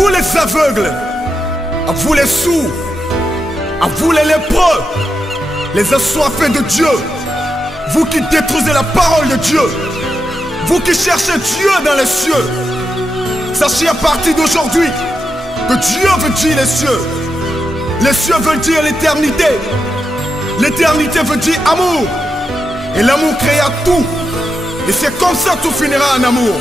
vous les aveugles, à vous les sourds, à vous les lépreux, les assoiffés de Dieu, vous qui détruisez la parole de Dieu, vous qui cherchez Dieu dans les cieux, sachez à partir d'aujourd'hui que Dieu veut dire les cieux. Les cieux veulent dire l'éternité. L'éternité veut dire amour. Et l'amour créa tout. Et c'est comme ça que tout finira en amour.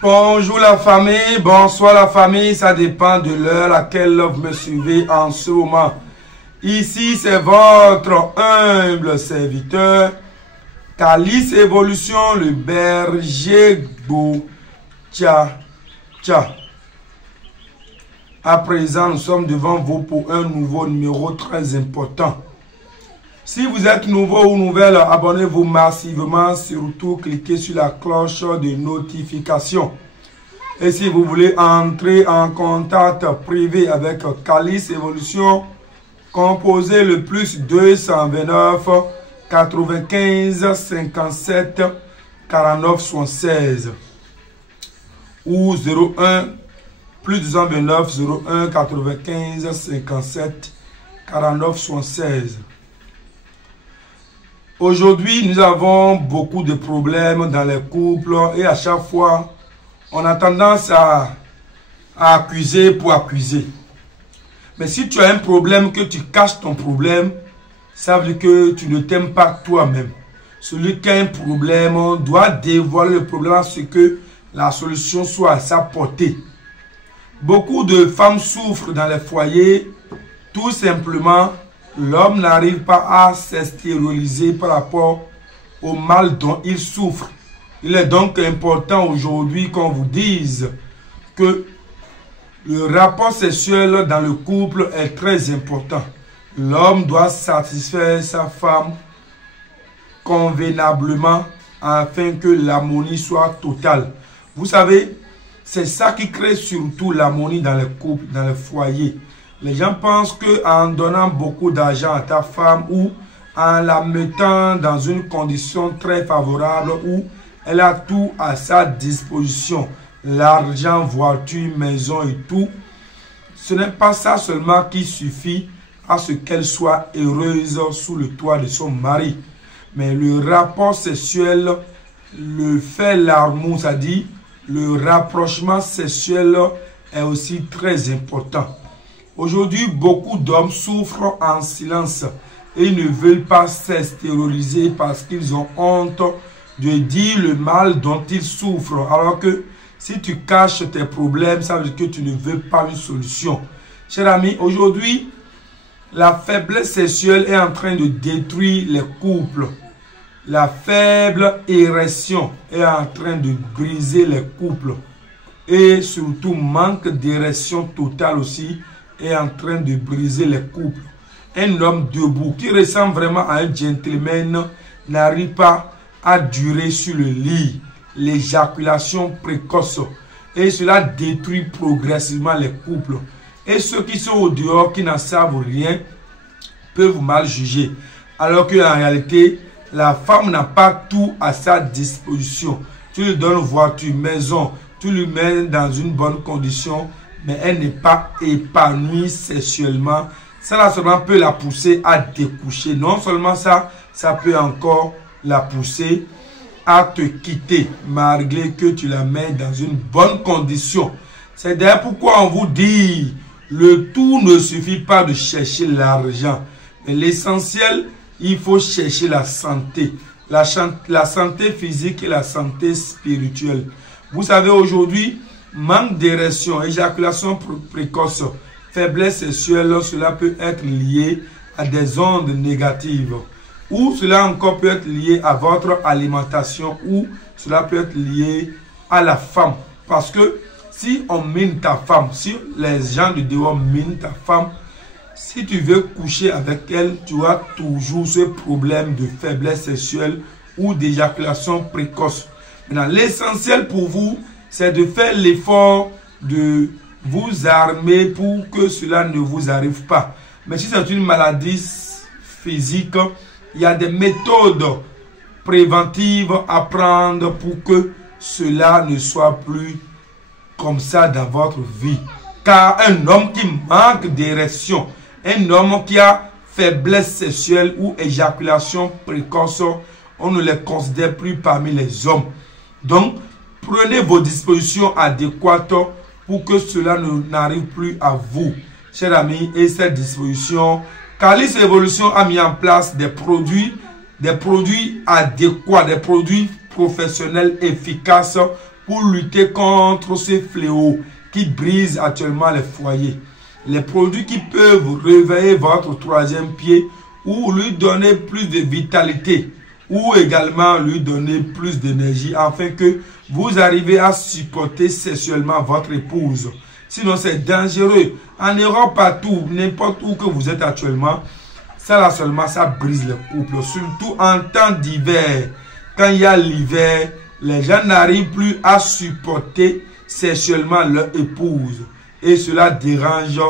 Bonjour la famille, bonsoir la famille, ça dépend de l'heure à laquelle vous me suivez en ce moment. Ici c'est votre humble serviteur, Calice Évolution, le berger Gbo Tcha Tcha. À présent, nous sommes devant vous pour un nouveau numéro très important. Si vous êtes nouveau ou nouvelle, abonnez-vous massivement, surtout cliquez sur la cloche de notification. Et si vous voulez entrer en contact privé avec Calice Évolution, composez le plus 229 95 57 49 76 ou 01 plus 229 01 95 57 49 76. Aujourd'hui, nous avons beaucoup de problèmes dans les couples et à chaque fois, on a tendance à accuser pour accuser. Mais si tu as un problème, que tu caches ton problème, ça veut dire que tu ne t'aimes pas toi-même. Celui qui a un problème doit dévoiler le problème à ce que la solution soit à sa portée. Beaucoup de femmes souffrent dans les foyers, tout simplement. L'homme n'arrive pas à s'extérioriser par rapport au mal dont il souffre. Il est donc important aujourd'hui qu'on vous dise que le rapport sexuel dans le couple est très important. L'homme doit satisfaire sa femme convenablement afin que l'harmonie soit totale. Vous savez, c'est ça qui crée surtout l'harmonie dans les couples, dans les foyers. Les gens pensent qu'en donnant beaucoup d'argent à ta femme ou en la mettant dans une condition très favorable où elle a tout à sa disposition, l'argent, voiture, maison et tout, ce n'est pas ça seulement qui suffit à ce qu'elle soit heureuse sous le toit de son mari. Mais le rapport sexuel, le fait l'amour, c'est-à-dire le rapprochement sexuel est aussi très important. Aujourd'hui, beaucoup d'hommes souffrent en silence et ne veulent pas s'extérioriser parce qu'ils ont honte de dire le mal dont ils souffrent. Alors que si tu caches tes problèmes, ça veut dire que tu ne veux pas une solution. Chers amis, aujourd'hui, la faiblesse sexuelle est en train de détruire les couples. La faible érection est en train de briser les couples. Et surtout, manque d'érection totale aussi est en train de briser les couples. Un homme debout qui ressemble vraiment à un gentleman n'arrive pas à durer sur le lit. L'éjaculation précoce. Et cela détruit progressivement les couples. Et ceux qui sont au dehors, qui n'en savent rien, peuvent mal juger. Alors qu'en réalité, la femme n'a pas tout à sa disposition. Tu lui donnes voiture, maison, tu lui mets dans une bonne condition, mais elle n'est pas épanouie sexuellement. Ça là seulement peut la pousser à découcher. Non seulement ça, ça peut encore la pousser à te quitter, malgré que tu la mets dans une bonne condition. C'est d'ailleurs pourquoi on vous dit, le tout ne suffit pas de chercher l'argent. Mais l'essentiel, il faut chercher la santé. La santé physique et la santé spirituelle. Vous savez aujourd'hui, manque d'érection, éjaculation précoce, faiblesse sexuelle, cela peut être lié à des ondes négatives. Ou cela encore peut être lié à votre alimentation, ou cela peut être lié à la femme. Parce que si on mine ta femme, si les gens de dehors minent ta femme, si tu veux coucher avec elle, tu as toujours ce problème de faiblesse sexuelle ou d'éjaculation précoce. Maintenant, l'essentiel pour vous, c'est de faire l'effort de vous armer pour que cela ne vous arrive pas. Mais si c'est une maladie physique, il y a des méthodes préventives à prendre pour que cela ne soit plus comme ça dans votre vie. Car un homme qui manque d'érection, un homme qui a faiblesse sexuelle ou éjaculation précoce, on ne les considère plus parmi les hommes. Donc, prenez vos dispositions adéquates pour que cela n'arrive plus à vous, chers amis. Et cette disposition, Calyx Evolution a mis en place des produits adéquats, des produits professionnels efficaces pour lutter contre ces fléaux qui brisent actuellement les foyers. Les produits qui peuvent réveiller votre troisième pied ou lui donner plus de vitalité ou également lui donner plus d'énergie afin que vous arrivez à supporter sexuellement votre épouse. Sinon, c'est dangereux. En Europe, partout, n'importe où que vous êtes actuellement, ça là seulement, ça brise le couple. Surtout en temps d'hiver. Quand il y a l'hiver, les gens n'arrivent plus à supporter sexuellement leur épouse. Et cela dérange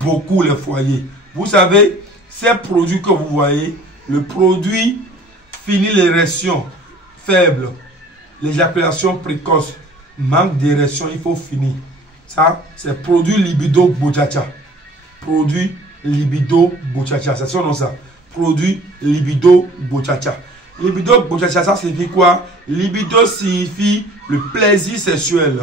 beaucoup les foyers. Vous savez, ces produits que vous voyez, le produit finit l'érection faible, l'éjaculation précoce, manque d'érection, il faut finir. Ça, c'est produit libido bochacha. Produit libido bochacha, c'est son nom ça. Produit libido bochacha. Libido bochacha, ça signifie quoi? Libido signifie le plaisir sexuel,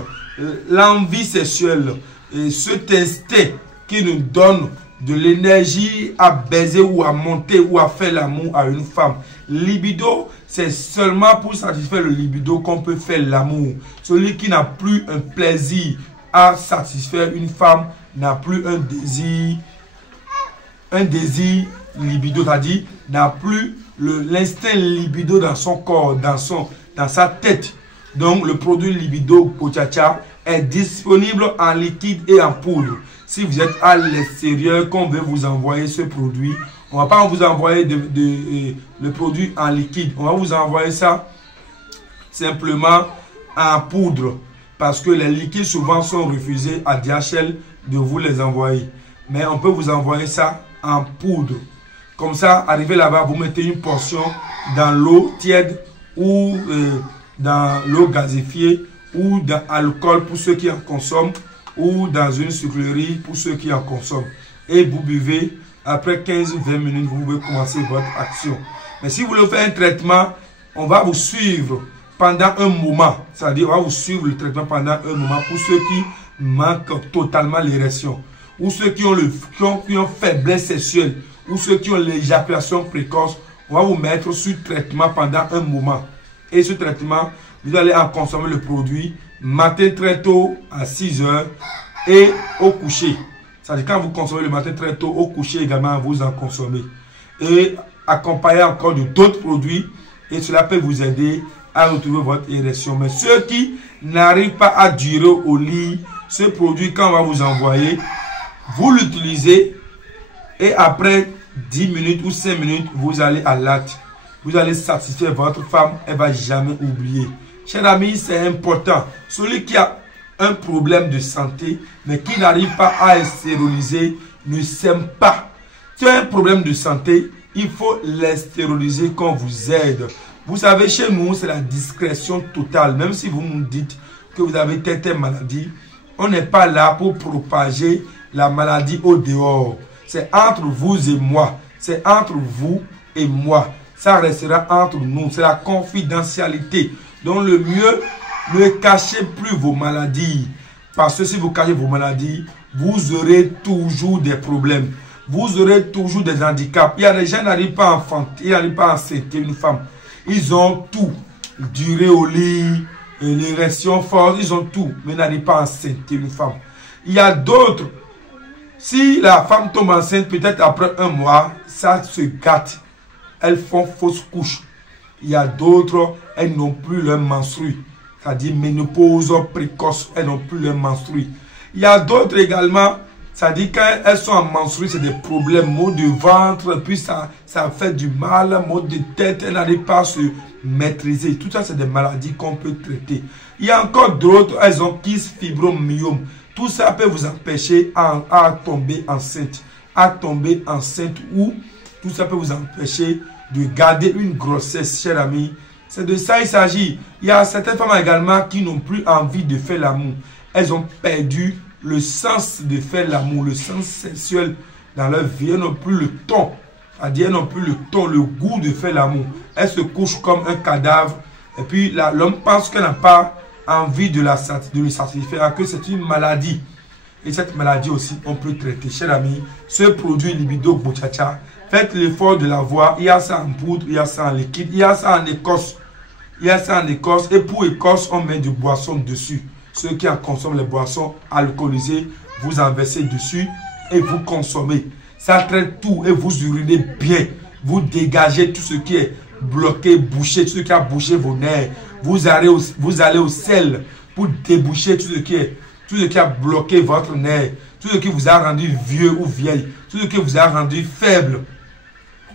l'envie sexuelle, et cet instinct qui nous donne de l'énergie à baiser ou à monter ou à faire l'amour à une femme. Libido, c'est seulement pour satisfaire le libido qu'on peut faire l'amour. Celui qui n'a plus un plaisir à satisfaire une femme n'a plus un désir libido, c'est-à-dire n'a plus l'instinct libido dans son corps, dans sa tête. Donc le produit libido bochacha est disponible en liquide et en poudre. Si vous êtes à l'extérieur, qu'on veut vous envoyer ce produit, on ne va pas vous envoyer le produit en liquide. On va vous envoyer ça simplement en poudre. Parce que les liquides souvent sont refusés à DHL de vous les envoyer. Mais on peut vous envoyer ça en poudre. Comme ça, arrivé là-bas, vous mettez une portion dans l'eau tiède ou dans l'eau gazéfiée ou dans l'alcool pour ceux qui en consomment ou dans une sucrerie pour ceux qui en consomment. Et vous buvez, après 15-20 minutes, vous pouvez commencer votre action. Mais si vous voulez faire un traitement, on va vous suivre pendant un moment. C'est-à-dire, on va vous suivre le traitement pendant un moment pour ceux qui manquent totalement l'érection ou ceux qui ont faiblesse sexuelle ou ceux qui ont l'éjaculation précoce. On va vous mettre sur traitement pendant un moment. Et ce traitement, vous allez en consommer le produit matin très tôt à 6 heures et au coucher. C'est-à-dire quand vous consommez le matin très tôt, au coucher également, vous en consommez. Et accompagné encore de d'autres produits. Et cela peut vous aider à retrouver votre érection. Mais ceux qui n'arrivent pas à durer au lit, ce produit, quand on va vous envoyer, vous l'utilisez et après 10 minutes ou 5 minutes, vous allez à l'acte. Vous allez satisfaire votre femme, elle ne va jamais oublier. Chers amis, c'est important. Celui qui a un problème de santé, mais qui n'arrive pas à stériliser, ne s'aime pas. Tu as un problème de santé, il faut les stériliser qu'on vous aide. Vous savez, chez nous, c'est la discrétion totale. Même si vous nous dites que vous avez telle maladie, on n'est pas là pour propager la maladie au dehors. C'est entre vous et moi. C'est entre vous et moi. Ça restera entre nous. C'est la confidentialité. Donc le mieux, ne cachez plus vos maladies. Parce que si vous cachez vos maladies, vous aurez toujours des problèmes. Vous aurez toujours des handicaps. Il y a des gens qui n'arrivent pas à enfanter, ils n'arrivent pas à enceinte une femme. Ils ont tout. Durée au lit, l'érection forte, ils ont tout. Mais ils n'arrivent pas à enceinte une femme. Il y a d'autres. Si la femme tombe enceinte, peut-être après un mois, ça se gâte. Elles font fausse couche. Il y a d'autres, elles n'ont plus leur menstrue. C'est-à-dire ménopause précoce, elles n'ont plus leur menstrue. Il y a d'autres également, c'est-à-dire quand elles sont en menstrue, c'est des problèmes, maux de ventre, puis ça fait du mal, maux de tête, elles n'arrivent pas à se maîtriser. Tout ça, c'est des maladies qu'on peut traiter. Il y a encore d'autres, elles ont kyste, fibromyome. Tout ça peut vous empêcher à tomber enceinte. À tomber enceinte ou tout ça peut vous empêcher de garder une grossesse, chers amis. C'est de ça il s'agit. Il y a certaines femmes également qui n'ont plus envie de faire l'amour. Elles ont perdu le sens de faire l'amour, le sens sexuel dans leur vie. Elles n'ont plus le temps, c'est-à-dire elles n'ont plus le temps, le goût de faire l'amour. Elles se couchent comme un cadavre et puis l'homme pense qu'elle n'a pas envie de le satisfaire, que c'est une maladie. Et cette maladie aussi, on peut traiter. Chers amis, ce produit Libido Bochacha, faites l'effort de l'avoir. Il y a ça en poudre, il y a ça en liquide, il y a ça en Écosse. Il y a ça en Écosse. Et pour Écosse, on met du boisson dessus. Ceux qui en consomment les boissons alcoolisées, vous en versez dessus et vous consommez. Ça traite tout et vous urinez bien. Vous dégagez tout ce qui est bloqué, bouché, tout ce qui a bouché vos nerfs. Vous allez au sel pour déboucher tout ce qui a bloqué votre nerf, tout ce qui vous a rendu vieux ou vieille, tout ce qui vous a rendu faible.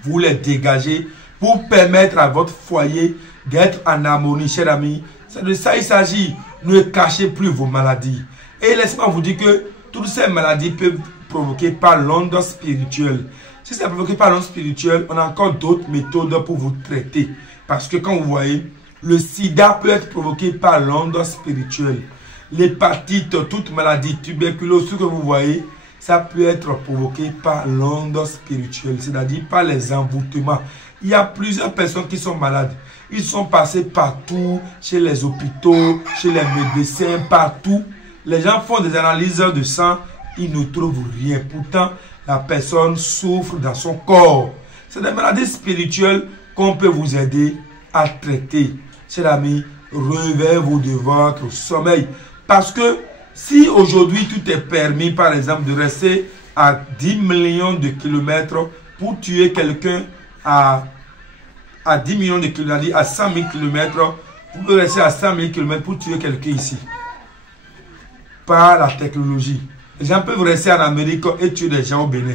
Vous les dégagez pour permettre à votre foyer d'être en harmonie, chers amis. C'est de ça il s'agit. Ne cachez plus vos maladies. Et laissez-moi vous dire que toutes ces maladies peuvent provoquer par l'onde spirituelle. Si c'est provoqué par l'onde spirituelle, on a encore d'autres méthodes pour vous traiter. Parce que quand vous voyez, le sida peut être provoqué par l'onde spirituelle. L'hépatite, toute maladie, tuberculose, ce que vous voyez, ça peut être provoqué par l'onde spirituelle, c'est-à-dire par les envoûtements. Il y a plusieurs personnes qui sont malades. Ils sont passés partout, chez les hôpitaux, chez les médecins, partout. Les gens font des analyses de sang, ils ne trouvent rien. Pourtant, la personne souffre dans son corps. C'est des maladies spirituelles qu'on peut vous aider à traiter. Chers amis, réveillez-vous de votre sommeil. Parce que si aujourd'hui tout est permis, par exemple, de rester à 10 millions de kilomètres pour tuer quelqu'un à 10 millions de kilomètres, à 100 000 kilomètres, vous pouvez rester à 100 000 kilomètres pour tuer quelqu'un ici. Par la technologie. Les gens peuvent rester en Amérique et tuer des gens au Bénin.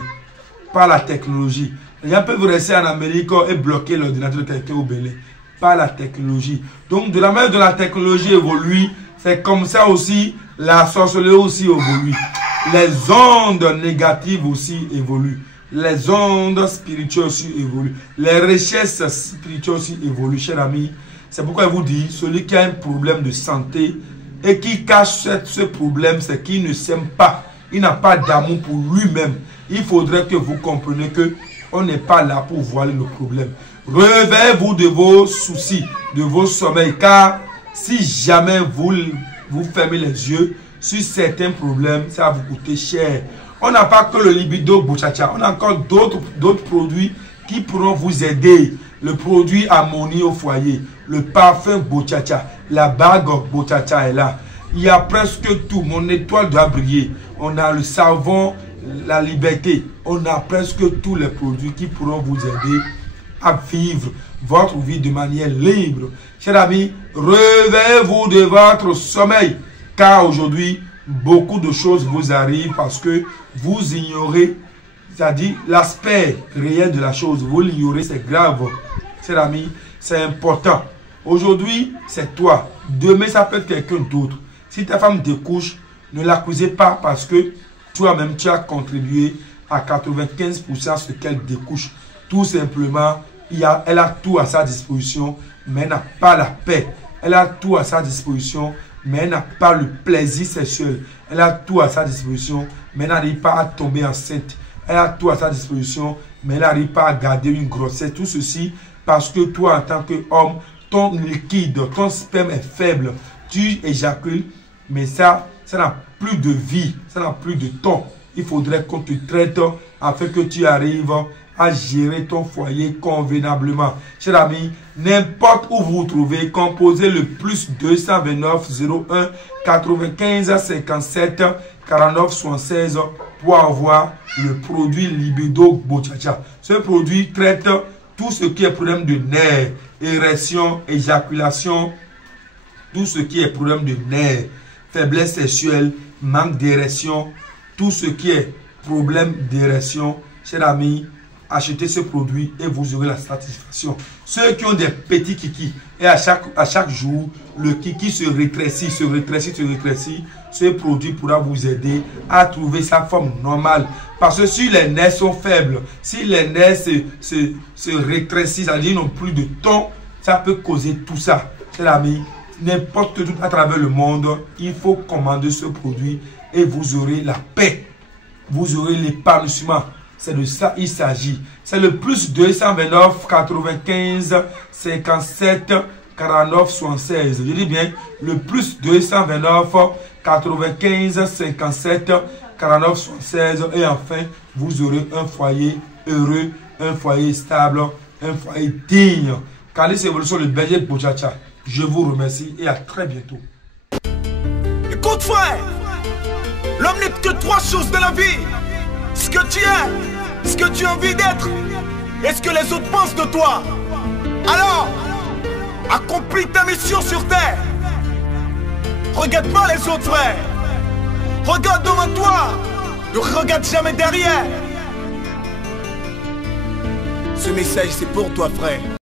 Par la technologie. Les gens peuvent rester en Amérique et bloquer l'ordinateur de quelqu'un au Bénin. Par la technologie. Donc, de la manière dont la technologie évolue, c'est comme ça aussi, la sorcellerie aussi évolue. Les ondes négatives aussi évoluent. Les ondes spirituelles aussi évoluent. Les richesses spirituelles aussi évoluent, chers amis. C'est pourquoi je vous dis, celui qui a un problème de santé et qui cache ce problème, c'est qu'il ne s'aime pas. Il n'a pas d'amour pour lui-même. Il faudrait que vous compreniez que on n'est pas là pour voiler le problème. Réveillez-vous de vos soucis, de vos sommeils, car si jamais vous fermez les yeux sur certains problèmes, ça va vous coûter cher. On n'a pas que le Libido Bochacha, on a encore d'autres produits qui pourront vous aider. Le produit harmonie au foyer, le parfum Bochacha, la bague Bochacha est là. Il y a presque tout, mon étoile doit briller. On a le savon, la liberté. On a presque tous les produits qui pourront vous aider à vivre votre vie de manière libre. Chers amis, réveillez-vous de votre sommeil, car aujourd'hui, beaucoup de choses vous arrivent parce que vous ignorez, c'est-à-dire l'aspect réel de la chose. Vous l'ignorez, c'est grave. Chers amis, c'est important. Aujourd'hui, c'est toi. Demain, ça peut être quelqu'un d'autre. Si ta femme te couche, ne l'accusez pas parce que toi-même, tu as contribué à 95% à ce qu'elle découche. Tout simplement, elle a tout à sa disposition, mais elle n'a pas la paix. Elle a tout à sa disposition, mais elle n'a pas le plaisir sexuel. Elle a tout à sa disposition, mais elle n'arrive pas à tomber enceinte. Elle a tout à sa disposition, mais elle n'arrive pas à garder une grossesse. Tout ceci parce que toi, en tant qu'homme, ton liquide, ton sperme est faible. Tu éjacules, mais ça n'a plus de vie, ça n'a plus de temps. Il faudrait qu'on te traite afin que tu arrives à gérer ton foyer convenablement. Chers amis, n'importe où vous vous trouvez, composez le plus 229 01 95 57 49 76 pour avoir le produit Libido Bochacha. Ce produit traite tout ce qui est problème de nerfs, érection, éjaculation, tout ce qui est problème de nerfs, faiblesse sexuelle, manque d'érection, tout ce qui est problème d'érection. Chers amis, achetez ce produit et vous aurez la satisfaction. Ceux qui ont des petits kikis et à chaque jour, le kiki se rétrécit, ce produit pourra vous aider à trouver sa forme normale. Parce que si les nerfs sont faibles, si les nerfs se rétrécissent, c'est-à-dire n'ont plus de temps, ça peut causer tout ça. Chers amis, n'importe où à travers le monde, il faut commander ce produit et vous aurez la paix. Vous aurez l'épanouissement. C'est de ça il s'agit. C'est le plus 229 95 57 49 76. Je dis bien le plus 229 95 57 49 76. Et enfin, vous aurez un foyer heureux, un foyer stable, un foyer digne. Calice Évolution, le berger de Bochacha. Je vous remercie et à très bientôt. Écoute frère, l'homme n'est que trois choses de la vie. Ce que tu es, ce que tu as envie d'être et ce que les autres pensent de toi. Alors, accomplis ta mission sur terre. Regarde pas les autres frères. Regarde devant toi. Ne regarde jamais derrière. Ce message c'est pour toi frère.